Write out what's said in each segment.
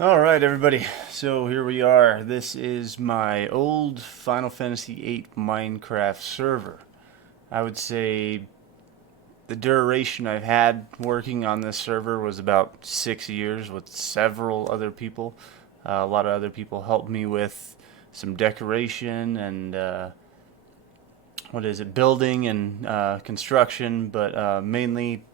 Alright, everybody. So here we are. This is my old Final Fantasy VIII Minecraft server. I would say the duration I've had working on this server was about 6 years with several other people. A lot of other people helped me with some decoration and building and construction, but mainly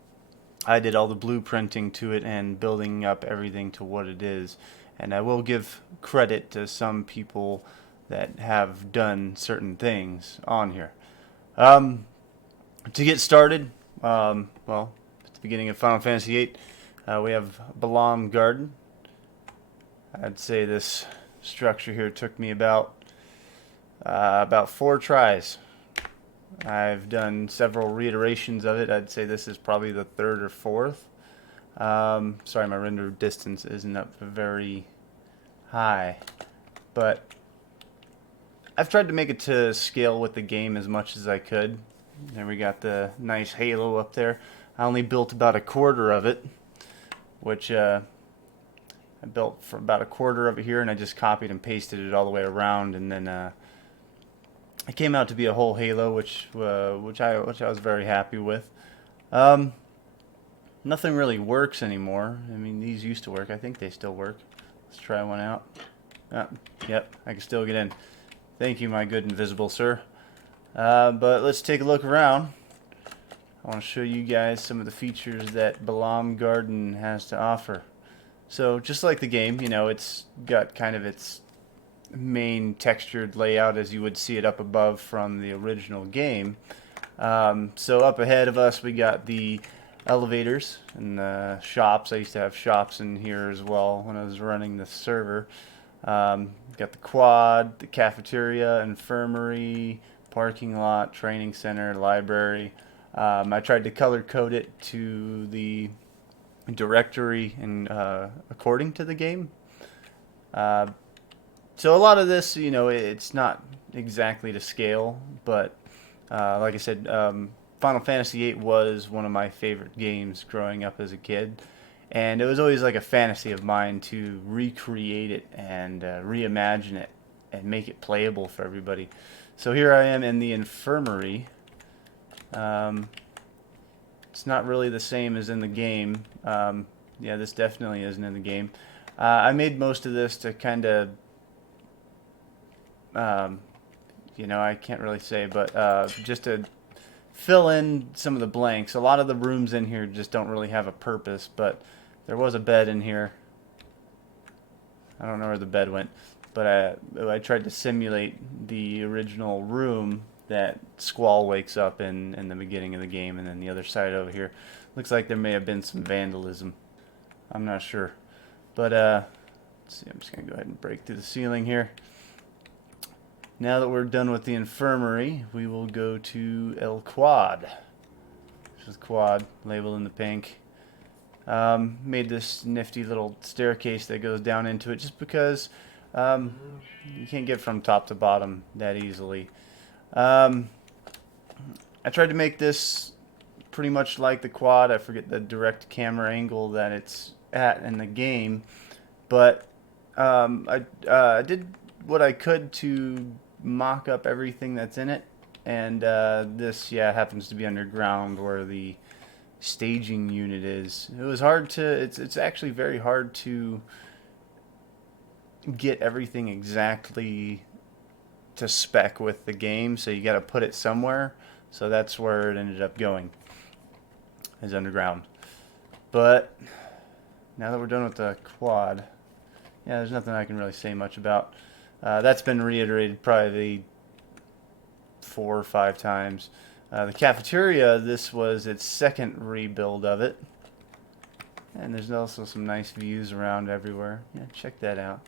I did all the blueprinting to it and building up everything to what it is. And I will give credit to some people that have done certain things on here. Um, to get started, at the beginning of Final Fantasy VIII, we have Balam Garden. I'd say this structure here took me about 4 tries. I've done several reiterations of it. I'd say this is probably the third or fourth. Sorry, my render distance isn't up very high, but I've tried to make it to scale with the game as much as I could. There we got the nice halo up there. I only built about a quarter of it, which I built for about a quarter of it here, and I just copied and pasted it all the way around, and then it came out to be a whole halo, which I was very happy with. Um, Nothing really works anymore. I mean, these used to work. I think they still work. Let's try one out. Ah, yep, I can still get in. Thank you, my good invisible sir. But let's take a look around. I want to show you guys some of the features that Balam Garden has to offer. So, just like the game, it's got kind of its main textured layout as you would see it up above from the original game. So up ahead of us we got the elevators and the shops. I used to have shops in here as well when I was running the server. Got the quad, the cafeteria, infirmary, parking lot, training center, library. I tried to color code it to the directory and according to the game. Uh, so a lot of this, it's not exactly to scale, but like I said, Final Fantasy VIII was one of my favorite games growing up as a kid, and it was always like a fantasy of mine to recreate it and reimagine it and make it playable for everybody. So here I am in the infirmary. Um, it's not really the same as in the game. Yeah, this definitely isn't in the game. I made most of this to kind of um, I can't really say, but just to fill in some of the blanks. A lot of the rooms in here just don't really have a purpose, but there was a bed in here. I don't know where the bed went, but I tried to simulate the original room that Squall wakes up in the beginning of the game, and then the other side over here. Looks like there may have been some vandalism. I'm not sure. But let's see, I'm just going to go ahead and break through the ceiling here. Now that we're done with the infirmary, we will go to El Quad. This is Quad, labeled in the pink. Made this nifty little staircase that goes down into it just because you can't get from top to bottom that easily. I tried to make this pretty much like the Quad. I forget the direct camera angle that it's at in the game, but I did what I could to mock up everything that's in it, and this happens to be underground where the staging unit is. It was hard to it's actually very hard to get everything exactly to spec with the game, so you got to put it somewhere. So that's where it ended up going, is underground. But now that we're done with the quad, yeah, there's nothing I can really say much about. That's been reiterated probably 4 or 5 times. The cafeteria, this was its second rebuild of it. And there's also some nice views around everywhere. Yeah, check that out.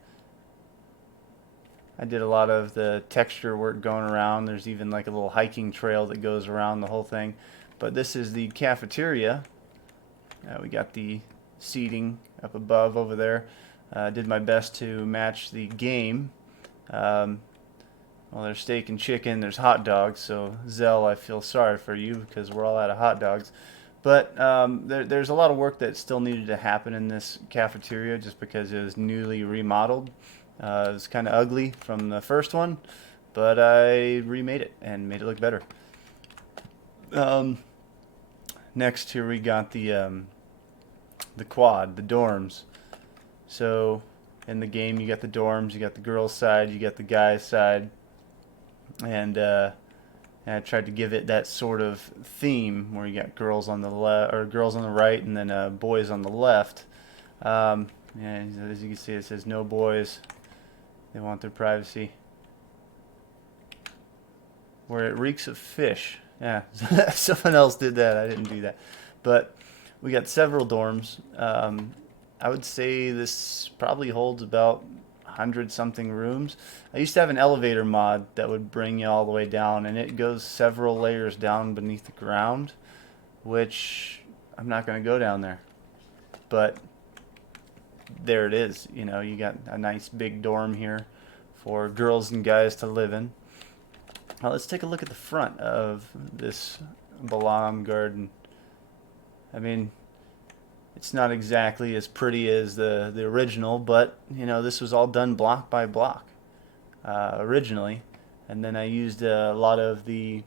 I did a lot of the texture work going around. There's even like a little hiking trail that goes around the whole thing. But this is the cafeteria. We got the seating up above over there. Did my best to match the game. Well, there's steak and chicken, there's hot dogs, so Zell, I feel sorry for you because we're all out of hot dogs. But there's a lot of work that still needed to happen in this cafeteria just because it was newly remodeled. It was kind of ugly from the first one, but I remade it and made it look better. Next here we got the quad, the dorms. So in the game you got the dorms, you got the girls' side, you got the guys' side, and I tried to give it that sort of theme where you got girls on the left or girls on the right, and then boys on the left. Yeah, as you can see, it says no boys. They want their privacy. Where it reeks of fish. Yeah, someone else did that. I didn't do that. But we got several dorms. I would say this probably holds about 100 something rooms. I used to have an elevator mod that would bring you all the way down, and it goes several layers down beneath the ground, which I'm not going to go down there. But there it is. You know, you got a nice big dorm here for girls and guys to live in. Now let's take a look at the front of this Balam Garden. I mean, it's not exactly as pretty as the original, but you know, this was all done block by block originally, and then I used a lot of the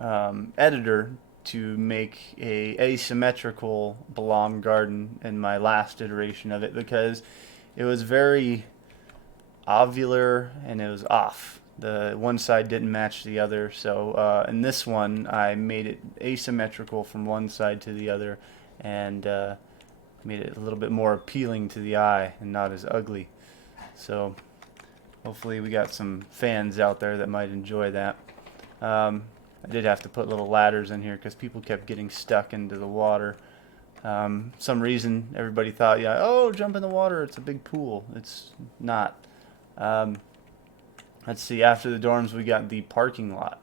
editor to make a asymmetrical Balam Garden in my last iteration of it because it was very ovular and it was off. The one side didn't match the other, so in this one I made it asymmetrical from one side to the other, and made it a little bit more appealing to the eye and not as ugly. So hopefully we got some fans out there that might enjoy that. I did have to put little ladders in here because people kept getting stuck into the water. Some reason everybody thought, yeah, oh, jump in the water, it's a big pool. It's not. Let's see, after the dorms we got the parking lot.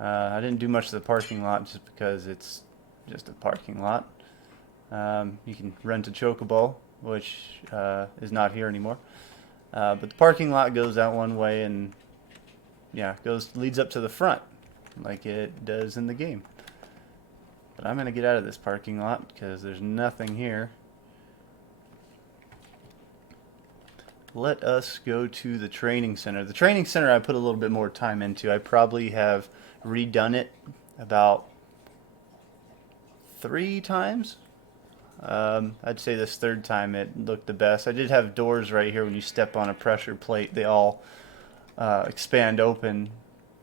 I didn't do much of the parking lot just because it's just a parking lot. You can rent a Chocobo, which is not here anymore. But the parking lot goes out one way and yeah, leads up to the front like it does in the game. But I'm going to get out of this parking lot because there's nothing here. Let us go to the training center. The training center I put a little bit more time into. I probably have redone it about 3 times. I'd say this third time it looked the best. I did have doors right here when you step on a pressure plate. They all expand open,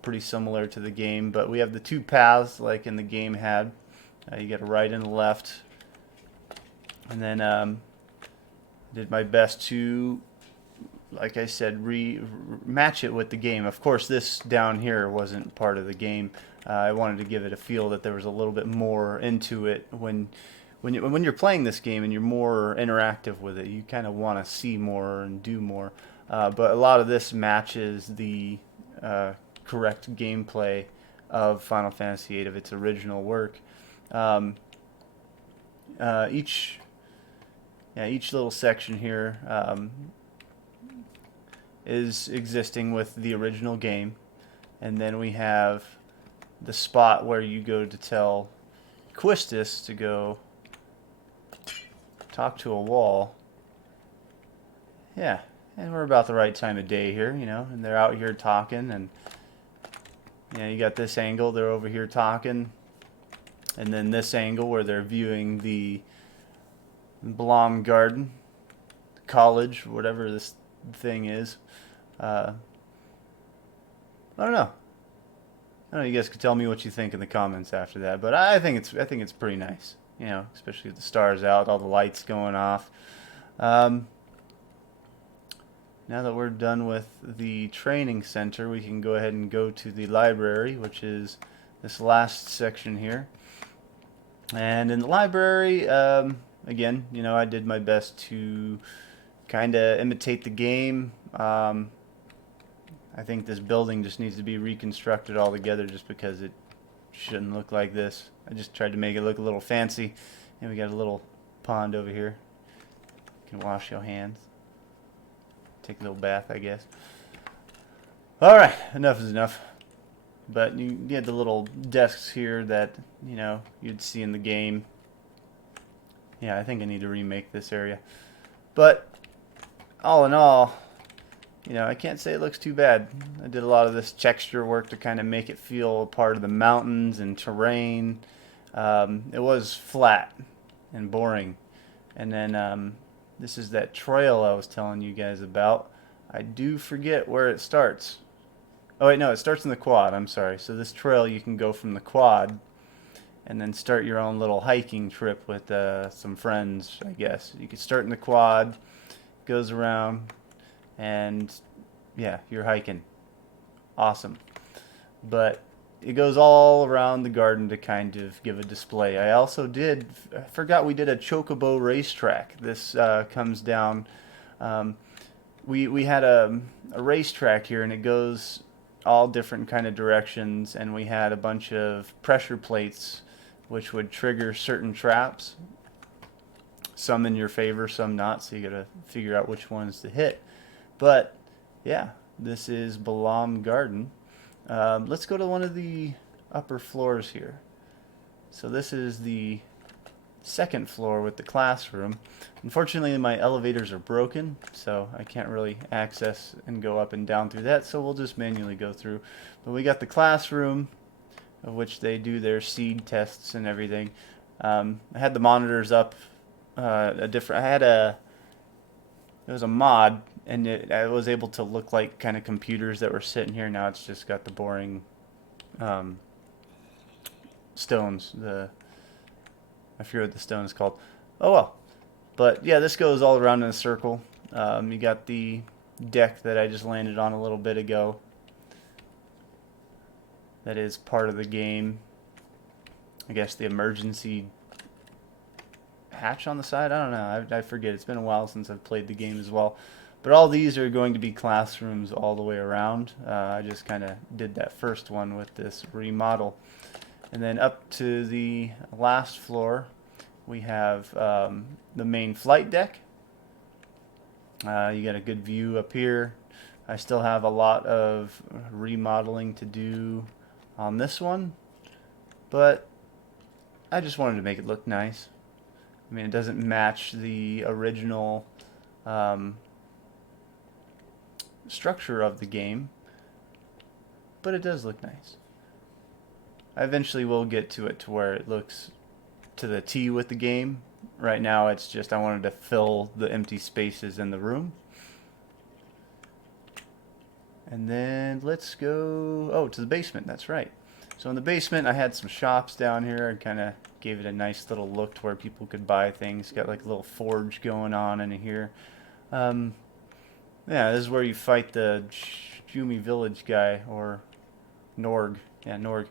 pretty similar to the game. But we have the 2 paths like in the game had. You got a right and a left. And then did my best to, like I said, match it with the game. Of course, this down here wasn't part of the game. I wanted to give it a feel that there was a little bit more into it. When you're playing this game and you're more interactive with it, you kind of want to see more and do more. But a lot of this matches the correct gameplay of Final Fantasy VIII of its original work. Each little section here is existing with the original game, and then we have the spot where you go to tell Quistis to go talk to a wall. Yeah, and we're about the right time of day here, you know, and they're out here talking, and you know, you got this angle, they're over here talking, and then this angle where they're viewing the Balam Garden, college, whatever this thing is. I don't know. You guys could tell me what you think in the comments after that, but I think it's pretty nice. You know, especially with the stars out, all the lights going off. Now that we're done with the training center, we can go ahead and go to the library, which is this last section here. And in the library, again, you know, I did my best to kind of imitate the game. I think this building just needs to be reconstructed altogether just because it shouldn't look like this. I just tried to make it look a little fancy. And we got a little pond over here. You can wash your hands. Take a little bath, I guess. Alright, enough is enough. But you had the little desks here that, you know, you'd see in the game. Yeah, I think I need to remake this area. But all in all, you know, I can't say it looks too bad. I did a lot of this texture work to kind of make it feel a part of the mountains and terrain. It was flat and boring. And then this is that trail I was telling you guys about. I do forget where it starts. Oh wait, no, it starts in the quad. I'm sorry. So this trail, you can go from the quad and then start your own little hiking trip with some friends, I guess. You could start in the quad, goes around, and yeah, you're hiking. Awesome. But it goes all around the garden to kind of give a display. I forgot we did a Chocobo Racetrack. This comes down. We had a racetrack here, and it goes all different kind of directions, and we had a bunch of pressure plates which would trigger certain traps, some in your favor, some not, so you gotta figure out which ones to hit. But yeah, this is Balam Garden. Let's go to one of the upper floors here. So this is the second floor with the classroom. Unfortunately, my elevators are broken, so I can't really access and go up and down through that, so we'll just manually go through. But we got the classroom, of which they do their seed tests and everything. I had the monitors up. It was a mod, and I was able to look like kind of computers that were sitting here. Now it's just got the boring stones. I forget what the stone is called. Oh well. But yeah, this goes all around in a circle. You got the deck that I just landed on a little bit ago. That is part of the game. I guess the emergency hatch on the side? I don't know. I forget. It's been a while since I've played the game as well. But all these are going to be classrooms all the way around. I just kind of did that first one with this remodel. And then up to the last floor, we have the main flight deck. You got a good view up here. I still have a lot of remodeling to do on this one, but I just wanted to make it look nice. I mean, it doesn't match the original structure of the game, but it does look nice. I eventually will get to it to where it looks to the T with the game. Right now it's just I wanted to fill the empty spaces in the room. And then let's go to the basement. That's right. So in the basement I had some shops down here and kind of gave it a nice little look to where people could buy things. Got like a little forge going on in here. Yeah, this is where you fight the Jumi village guy, or Norg. Yeah, Norg.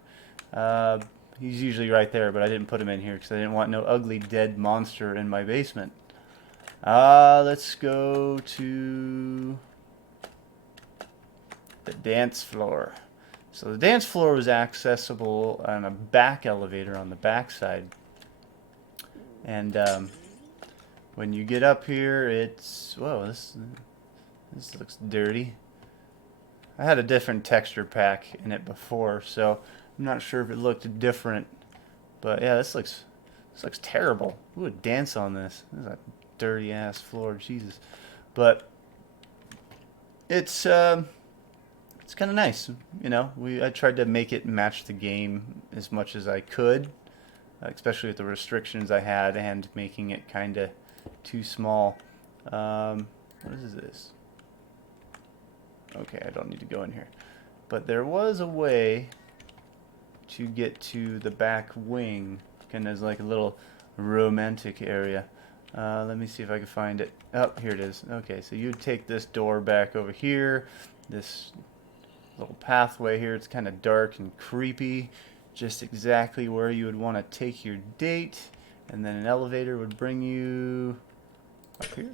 He's usually right there, but I didn't put him in here because I didn't want no ugly dead monster in my basement. Let's go to the dance floor. So the dance floor was accessible on a back elevator on the back side. And when you get up here, it's... Whoa, this looks dirty. I had a different texture pack in it before, so I'm not sure if it looked different. But yeah, this looks terrible. Who would dance on this? This is a dirty ass floor, Jesus. But it's kind of nice, you know. I tried to make it match the game as much as I could, especially with the restrictions I had and making it kind of too small. What is this? Okay, I don't need to go in here. But there was a way to get to the back wing, kind of as like a little romantic area. Let me see if I can find it. Oh, here it is. Okay, so you take this door back over here. This little pathway here. It's kind of dark and creepy. Just exactly where you would want to take your date. And then an elevator would bring you up here.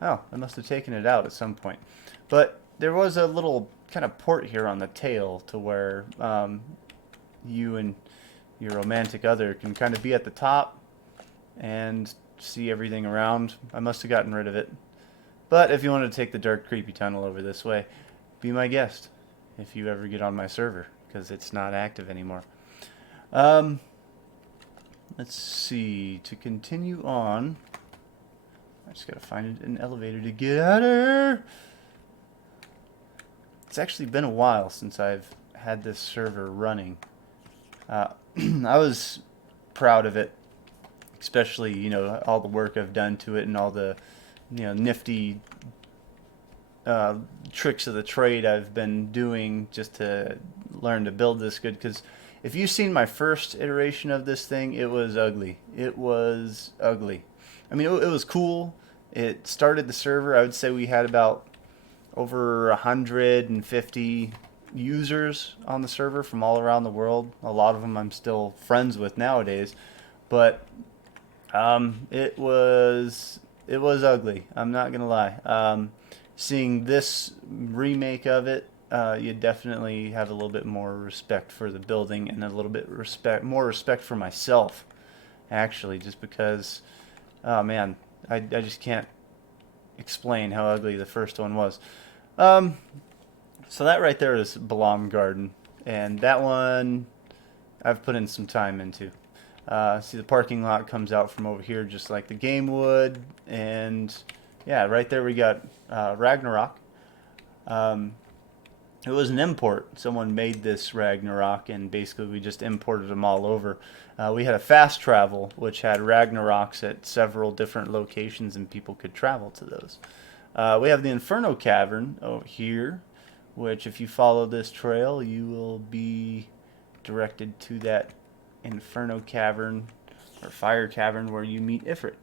Oh, I must have taken it out at some point. But there was a little kind of port here on the tail to where you and your romantic other can kind of be at the top and see everything around. I must have gotten rid of it. But if you wanted to take the dark, creepy tunnel over this way, be my guest. if you ever get on my server, because it's not active anymore. Let's see. To continue on, I just gotta find an elevator to get out of here. It's actually been a while since I've had this server running. I was proud of it, especially, you know, all the work I've done to it and all the, you know, nifty tricks of the trade I've been doing just to learn to build this good. Because if you've seen my first iteration of this thing, it was ugly. It was ugly. I mean, it was cool. It started the server. I would say we had about over 150 users on the server from all around the world. A lot of them I'm still friends with nowadays. But it was ugly. I'm not gonna lie. Seeing this remake of it, you definitely have a little bit more respect for the building and a little bit more respect for myself, actually, just because, oh man, I just can't explain how ugly the first one was. So that right there is Balam Garden, and that one I've put in some time into. See, the parking lot comes out from over here just like the game would, and yeah, right there we got Ragnarok. It was an import. Someone made this Ragnarok, and basically we just imported them all over. We had a fast travel, which had Ragnaroks at several different locations, and people could travel to those. We have the Inferno Cavern over here, which if you follow this trail, you will be directed to that Inferno Cavern, or Fire Cavern, where you meet Ifrit.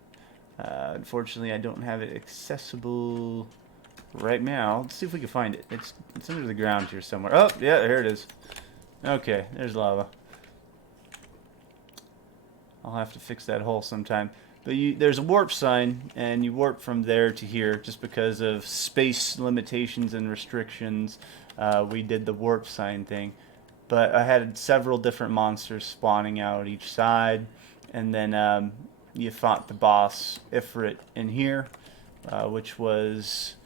Unfortunately, I don't have it accessible right now. Let's see if we can find it. It's under the ground here somewhere. Oh, yeah, here it is. Okay, there's lava. I'll have to fix that hole sometime. But there's a warp sign, and you warp from there to here just because of space limitations and restrictions. We did the warp sign thing. But I had several different monsters spawning out each side, and then you fought the boss Ifrit in here, which was...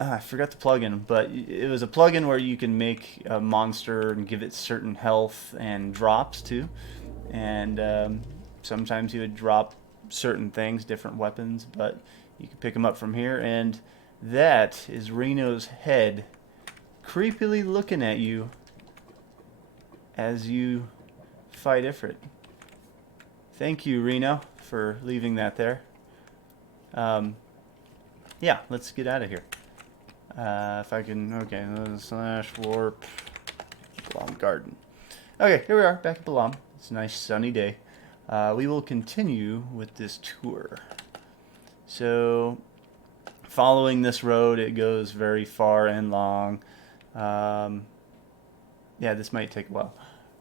I forgot the plugin, but it was a plugin where you can make a monster and give it certain health and drops too. And sometimes you would drop certain things, different weapons, but you can pick them up from here. And that is Reno's head creepily looking at you as you fight Ifrit. Thank you, Reno, for leaving that there. Yeah, let's get out of here. If I can, okay, / warp Balam Garden. Okay, here we are, back at Balam. It's a nice sunny day. We will continue with this tour. So, following this road, it goes very far and long. Yeah, this might take a while.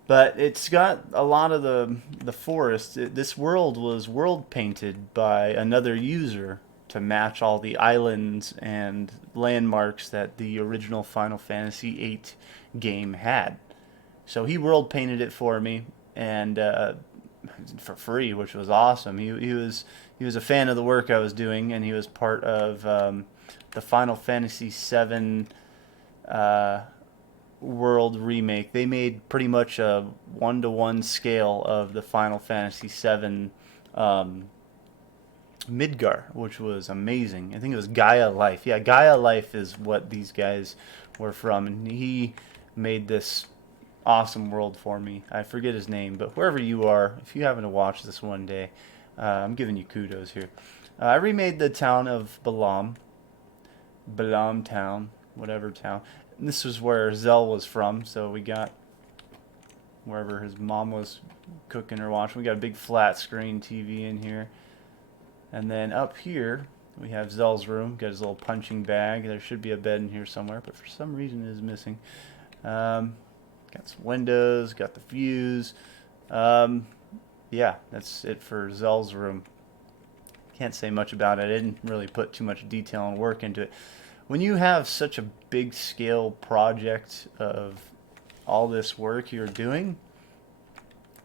But it's got a lot of the forest. This world was world painted by another user to match all the islands and landmarks that the original Final Fantasy VIII game had. So he world painted it for me, and for free, which was awesome. He was a fan of the work I was doing, and he was part of the Final Fantasy VII world remake. They made pretty much a 1-to-1 scale of the Final Fantasy VII Midgar, which was amazing. I think it was Gaia Life. Yeah, Gaia Life is what these guys were from, and he made this awesome world for me. I forget his name, but wherever you are, if you happen to watch this one day, I'm giving you kudos here. I remade the town of Balam town, whatever town. And this was where Zell was from, so we got wherever his mom was cooking or watching. We got a big flat screen TV in here. And then up here, we have Zell's room. Got his little punching bag. There should be a bed in here somewhere, but for some reason it is missing. Got some windows, got the views. Yeah, that's it for Zell's room. Can't say much about it. I didn't really put too much detail and work into it. When you have such a big scale project of all this work you're doing,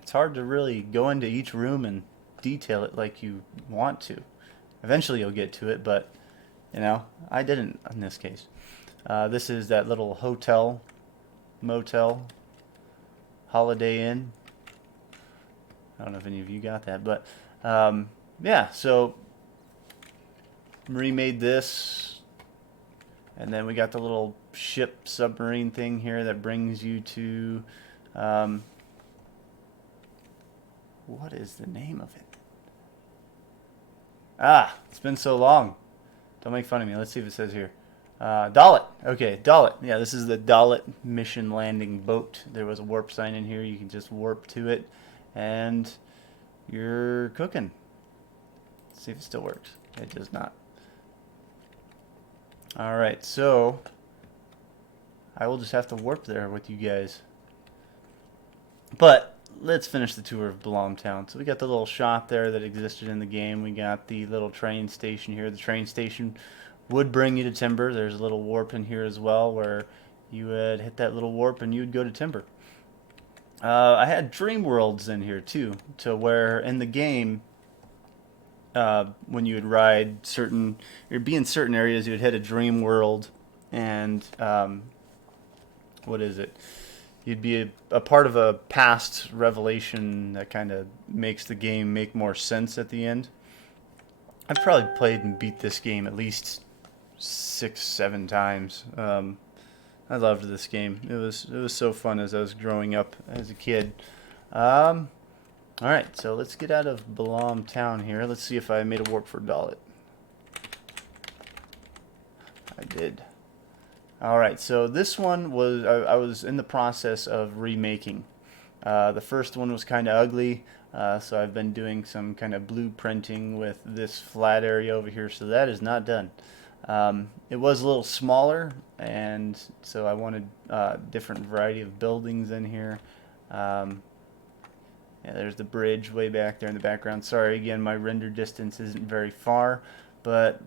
it's hard to really go into each room and detail it like you want to. Eventually you'll get to it, but you know, I didn't in this case. This is that little hotel, motel, Holiday Inn. I don't know if any of you got that, but yeah, so remade this, and then we got the little ship submarine thing here that brings you to what is the name of it? Ah, it's been so long. Don't make fun of me. Let's see if it says here. Dollet. Okay, Dollet. Yeah, this is the Dollet mission landing boat. There was a warp sign in here. You can just warp to it, and you're cooking. Let's see if it still works. It does not. Alright, so I will just have to warp there with you guys. But let's finish the tour of Balam Town. So we got the little shop there that existed in the game. We got the little train station here. The train station would bring you to Timber. There's a little warp in here as well where you would hit that little warp and you would go to Timber. I had dream worlds in here too, to where in the game, when you would ride certain, or be in certain areas, you would hit a dream world, and what is it? You'd be a part of a past revelation that kind of makes the game make more sense at the end. I've probably played and beat this game at least 6, 7 times. I loved this game. It was so fun as I was growing up as a kid. Alright, so let's get out of Balam Town here. Let's see if I made a warp for Dollet. I did. Alright, so this one was, I was in the process of remaking. The first one was kind of ugly, so I've been doing some kind of blueprinting with this flat area over here, so that is not done. It was a little smaller, and so I wanted a different variety of buildings in here. Yeah, there's the bridge way back there in the background. Sorry, again, my render distance isn't very far, but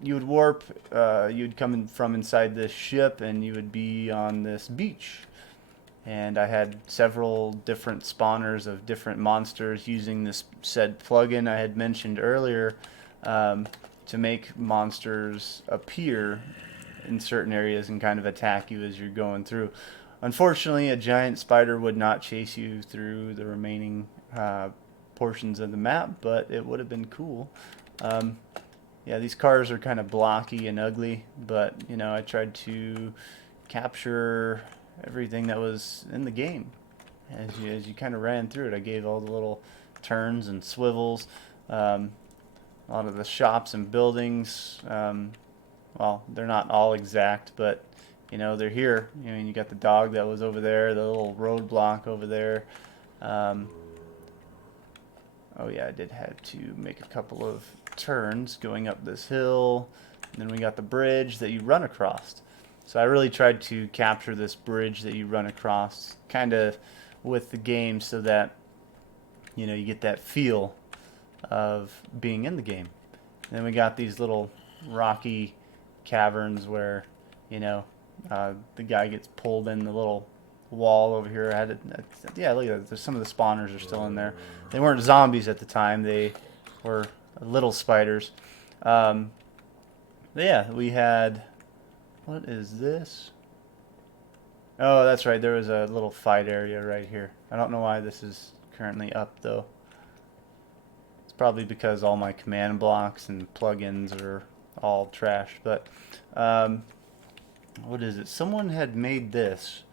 you would warp, you'd come in from inside this ship, and you would be on this beach. And I had several different spawners of different monsters using this said plugin I had mentioned earlier to make monsters appear in certain areas and kind of attack you as you're going through. Unfortunately, a giant spider would not chase you through the remaining portions of the map, but it would have been cool. Yeah, these cars are kind of blocky and ugly, but you know, I tried to capture everything that was in the game as you kind of ran through it. I gave all the little turns and swivels. A lot of the shops and buildings, well, they're not all exact, but you know, they're here. You know, you got the dog that was over there, the little roadblock over there. Oh yeah, I did have to make a couple of turns going up this hill. And then we got the bridge that you run across. So I really tried to capture this bridge that you run across kind of with the game so that, you know, you get that feel of being in the game. And then we got these little rocky caverns where, you know, the guy gets pulled in the little wall over here. Yeah, look at that. Some of the spawners are still in there. They weren't zombies at the time. They were little spiders. But yeah, we had... What is this? Oh, that's right. There was a little fight area right here. I don't know why this is currently up, though. It's probably because all my command blocks and plugins are all trash. But... what is it? Someone had made this.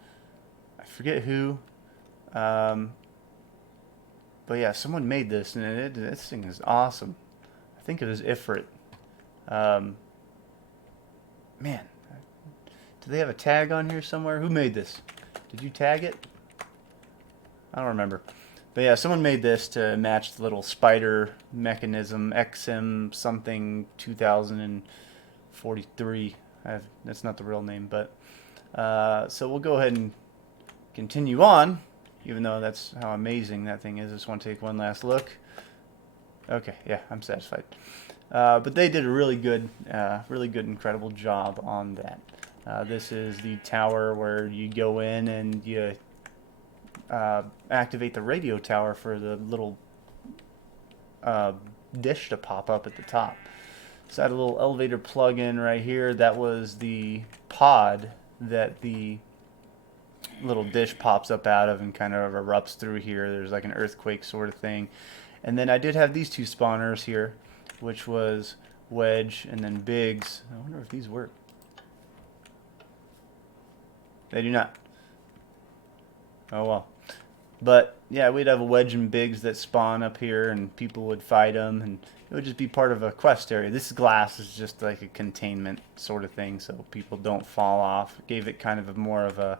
I forget who. But yeah, someone made this, and this thing is awesome. I think it was Ifrit. Man, do they have a tag on here somewhere? Who made this? Did you tag it? I don't remember. But yeah, someone made this to match the little spider mechanism, XM something 2043. That's not the real name, but so we'll go ahead and continue on, even though that's how amazing that thing is. I just want to take one last look. Okay, yeah, I'm satisfied. But they did a really good, incredible job on that. This is the tower where you go in and you activate the radio tower for the little dish to pop up at the top. So I had a little elevator plug-in right here. That was the pod that the little dish pops up out of and kind of erupts through here. There's like an earthquake sort of thing. And then I did have these two spawners here, which was Wedge and then Biggs. I wonder if these work. They do not. Oh well. But yeah, we'd have a Wedge and Biggs that spawn up here, and people would fight them, and it would just be part of a quest area. This glass is just like a containment sort of thing, so people don't fall off. Gave it kind of more of a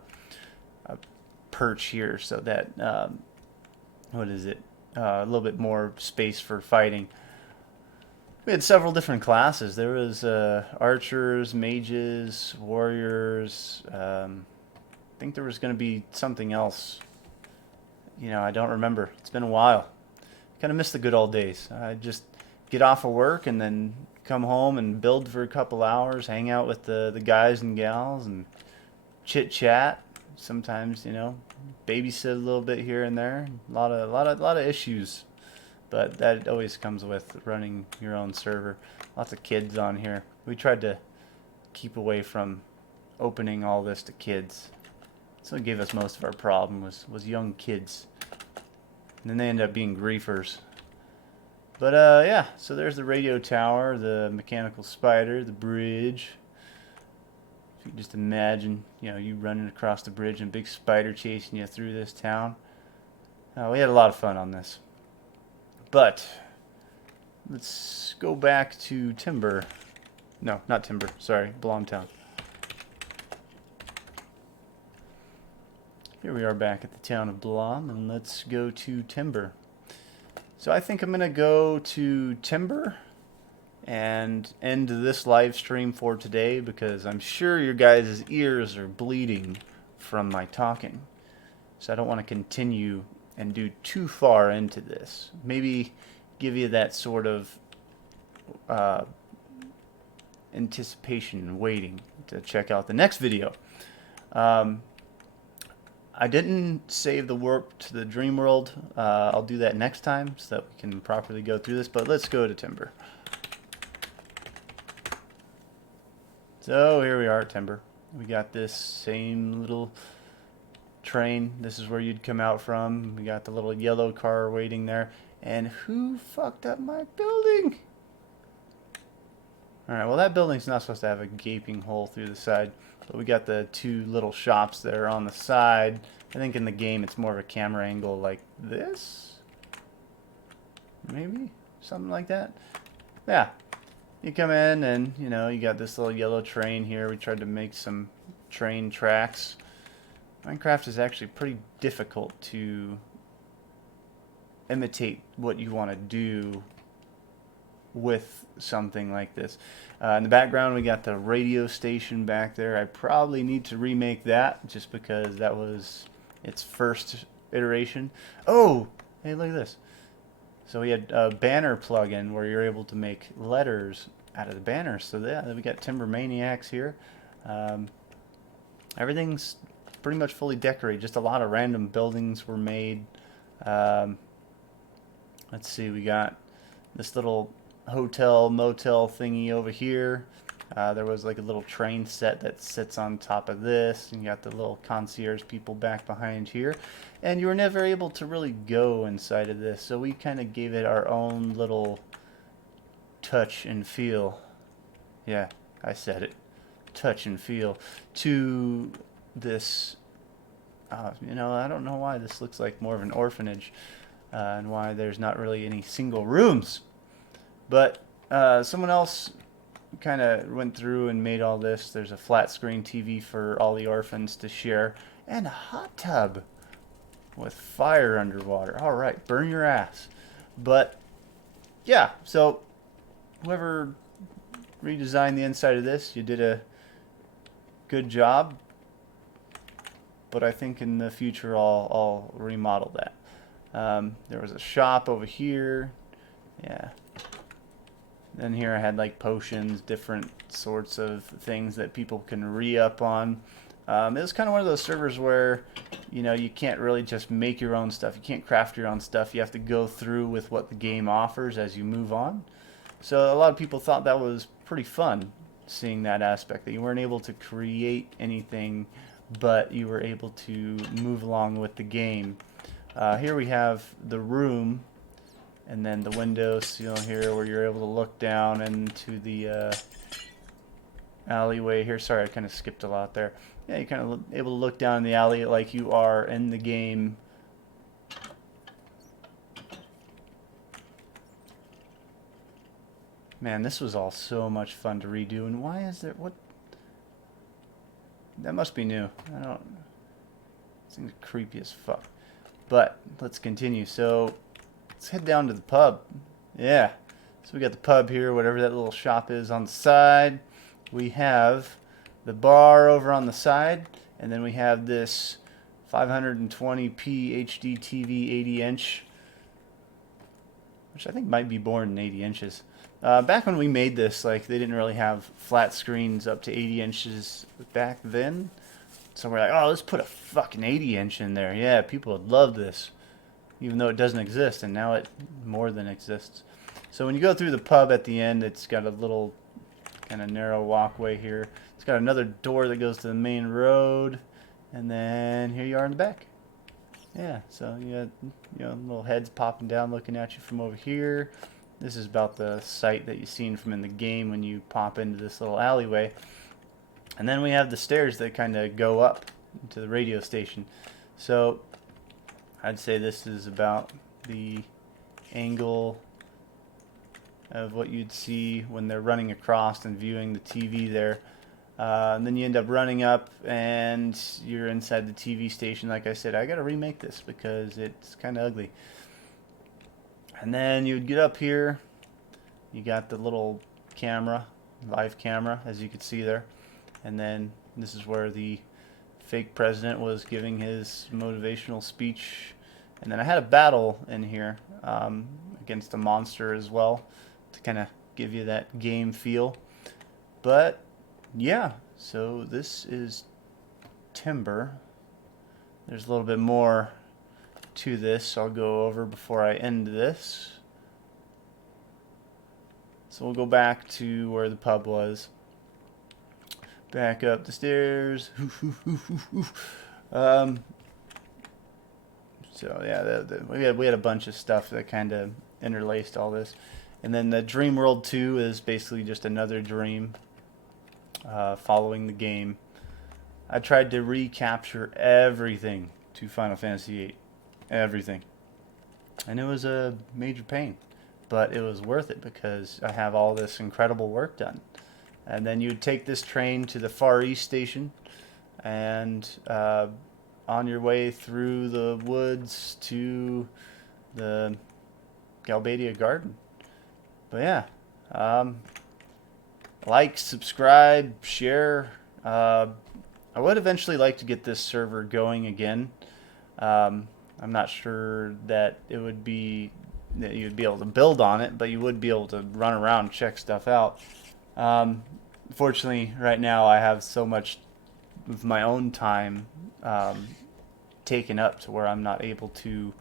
perch here, so that what is it? A little bit more space for fighting. We had several different classes. There was archers, mages, warriors. I think there was going to be something else. You know, I don't remember. It's been a while. Kind of miss the good old days. I just get off of work and then come home and build for a couple hours, hang out with the guys and gals and chit chat. Sometimes, you know, babysit a little bit here and there. A lot of issues, but that always comes with running your own server. Lots of kids on here. We tried to keep away from opening all this to kids. So it gave us most of our problem was young kids. And then they end up being griefers. But yeah, so there's the radio tower, the mechanical spider, the bridge. If you can just imagine, you know, you running across the bridge and a big spider chasing you through this town. We had a lot of fun on this. But let's go back to Timber. No, not Timber. Sorry, Balamb Town. Here we are back at the town of Balamb, and let's go to Timber. So I think I'm going to go to Timber and end this live stream for today, because I'm sure your guys' ears are bleeding from my talking. So I don't want to continue and do too far into this. Maybe give you that sort of anticipation and waiting to check out the next video. I didn't save the warp to the dream world. I'll do that next time so that we can properly go through this, but let's go to Timber. So here we are at Timber. We got this same little train. This is where you'd come out from. We got the little yellow car waiting there. And who fucked up my building? Alright, well that building's not supposed to have a gaping hole through the side. But we got the two little shops there on the side. I think in the game it's more of a camera angle like this. Maybe? Something like that. Yeah. You come in and, you know, you got this little yellow train here. We tried to make some train tracks. Minecraft is actually pretty difficult to imitate what you want to do with something like this. In the background we got the radio station back there. I probably need to remake that just because that was its first iteration. Oh, hey, look at this. So we had a banner plugin where you're able to make letters out of the banners. So yeah, we got Timber Maniacs here. Everything's pretty much fully decorated. Just a lot of random buildings were made. Let's see, we got this little hotel motel thingy over here. There was like a little train set that sits on top of this, and you got the little concierge people back behind here, and you were never able to really go inside of this, so we kind of gave it our own little touch and feel. Yeah, I said it. Touch and feel to this. You know, I don't know why this looks like more of an orphanage, and why there's not really any single rooms. But someone else kind of went through and made all this. There's a flat screen TV for all the orphans to share, and a hot tub with fire underwater. All right, burn your ass. But yeah, so whoever redesigned the inside of this, you did a good job. But I think in the future I'll remodel that. There was a shop over here. Yeah. Then here I had like potions, different sorts of things that people can re-up on. It was kind of one of those servers where, you know, you can't really just make your own stuff. You can't craft your own stuff. You have to go through with what the game offers as you move on. So a lot of people thought that was pretty fun, seeing that aspect, that you weren't able to create anything, but you were able to move along with the game. Here we have the room, and then the windows, here where you're able to look down into the alleyway here. Sorry, I kind of skipped a lot there. Yeah, you're kind of able to look down in the alley like you are in the game. Man, this was all so much fun to redo. And why is there... what? That must be new. I don't... This thing's creepy as fuck. But, let's continue. So, let's head down to the pub. Yeah. So we got the pub here, whatever that little shop is on the side. We have the bar over on the side. And then we have this 520p HD TV 80-inch. Which I think might be born in 80 inches. Back when we made this, like, they didn't really have flat screens up to 80 inches back then. So we're like, oh, let's put a fucking 80-inch in there. Yeah, people would love this. Even though it doesn't exist, and now it more than exists. So when you go through the pub at the end, it's got a little kind of narrow walkway here. It's got another door that goes to the main road. And then here you are in the back. Yeah, so you got little heads popping down looking at you from over here. This is about the sight that you've seen from in the game when you pop into this little alleyway. And then we have the stairs that kind of go up to the radio station. So I'd say this is about the angle of what you'd see when they're running across and viewing the TV there. And then you end up running up and you're inside the TV station. Like I said, I gotta remake this because it's kind of ugly. And then you would get up here. You got the little camera, live camera, as you could see there. And then this is where the fake president was giving his motivational speech. And then I had a battle in here against a monster as well to kind of give you that game feel. But yeah, so this is Timber. There's a little bit more to this I'll go over before I end this. So we'll go back to where the pub was. Back up the stairs. So yeah, we had a bunch of stuff that kind of interlaced all this. And then the Dream World 2 is basically just another dream following the game. I tried to recapture everything to Final Fantasy VIII. Everything. And it was a major pain. But it was worth it because I have all this incredible work done. And then you would take this train to the Far East station. And on your way through the woods to the Galbadia Garden. But yeah. Like, subscribe, share. I would eventually like to get this server going again. I'm not sure that it would be that you'd be able to build on it, but you would be able to run around and check stuff out. Fortunately, right now I have so much of my own time taken up to where I'm not able to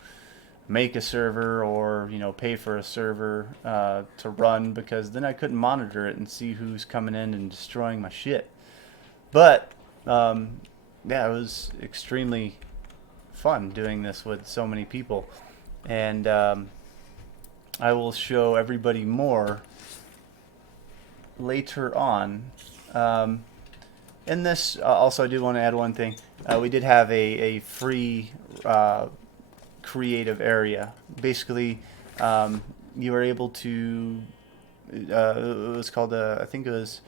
make a server or pay for a server to run, because then I couldn't monitor it and see who's coming in and destroying my shit. But yeah, it was extremely fun doing this with so many people, and I will show everybody more later on. In this, also I do want to add one thing. We did have a free creative area. Basically, you were able to it was called I think it was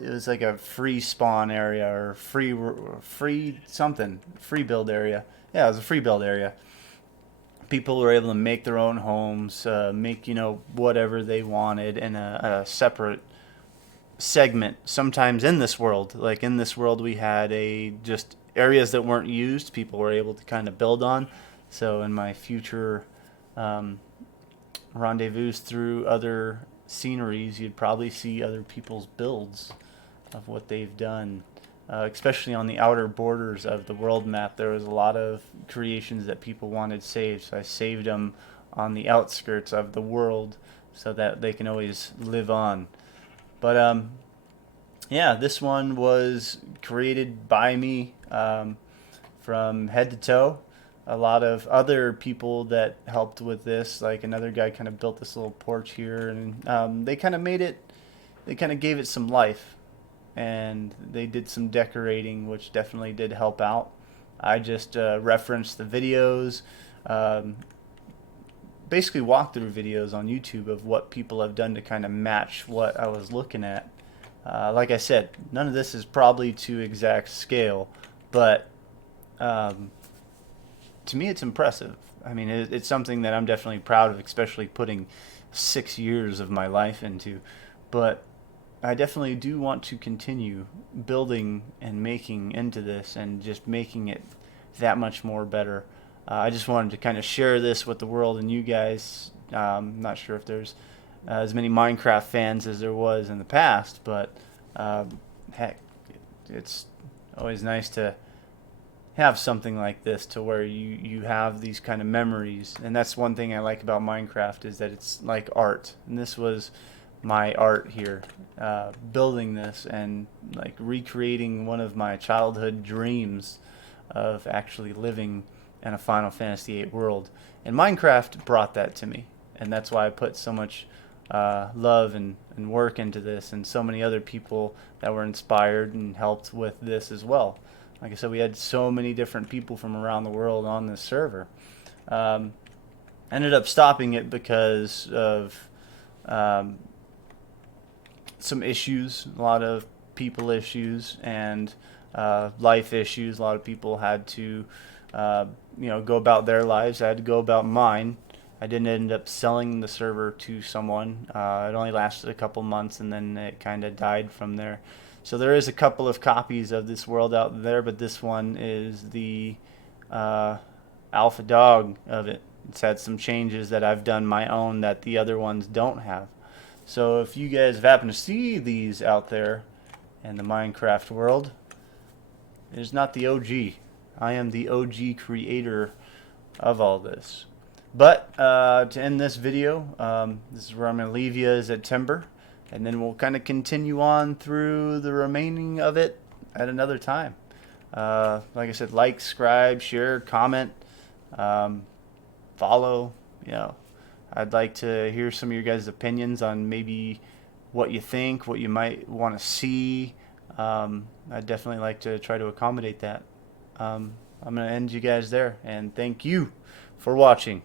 it was like a free spawn area or free something, free build area. Yeah, it was a free build area. People were able to make their own homes, make whatever they wanted in a separate segment. Sometimes in this world, like in this world, we had just areas that weren't used. People were able to kind of build on. So in my future rendezvous through other sceneries, you'd probably see other people's builds of what they've done. Especially on the outer borders of the world map, there was a lot of creations that people wanted saved, so I saved them on the outskirts of the world so that they can always live on. But yeah, this one was created by me from head to toe. A lot of other people that helped with this, like another guy kind of built this little porch here, and they kind of made it, they kind of gave it some life, and they did some decorating, which definitely did help out. I just referenced the videos, um, basically walkthrough videos on YouTube of what people have done to kind of match what I was looking at. Like I said, none of this is probably to exact scale, but um, to me it's impressive. I mean, it's something that I'm definitely proud of, especially putting 6 years of my life into. But I definitely do want to continue building and making into this and just making it that much more better. I just wanted to kind of share this with the world and you guys. Not sure if there's as many Minecraft fans as there was in the past, but heck, it's always nice to have something like this to where you have these kind of memories. And that's one thing I like about Minecraft, is that it's like art, and this was my art here, building this and like recreating one of my childhood dreams of actually living in a Final Fantasy VIII world. And Minecraft brought that to me, and that's why I put so much love and work into this, and so many other people that were inspired and helped with this as well. Like I said, we had so many different people from around the world on this server. Ended up stopping it because of some issues, a lot of people issues and life issues. A lot of people had to, go about their lives. I had to go about mine. I didn't end up selling the server to someone. It only lasted a couple months, and then it kind of died from there. So there is a couple of copies of this world out there, but this one is the alpha dog of it. It's had some changes that I've done my own that the other ones don't have. So if you guys have happened to see these out there in the Minecraft world, it is not the OG. I am the OG creator of all this. But to end this video, this is where I'm going to leave you, is at Timber. And then we'll kind of continue on through the remaining of it at another time. Like I said, like, subscribe, share, comment, follow. I'd like to hear some of your guys' opinions on maybe what you think, what you might want to see. I'd definitely like to try to accommodate that. I'm going to end you guys there, and thank you for watching.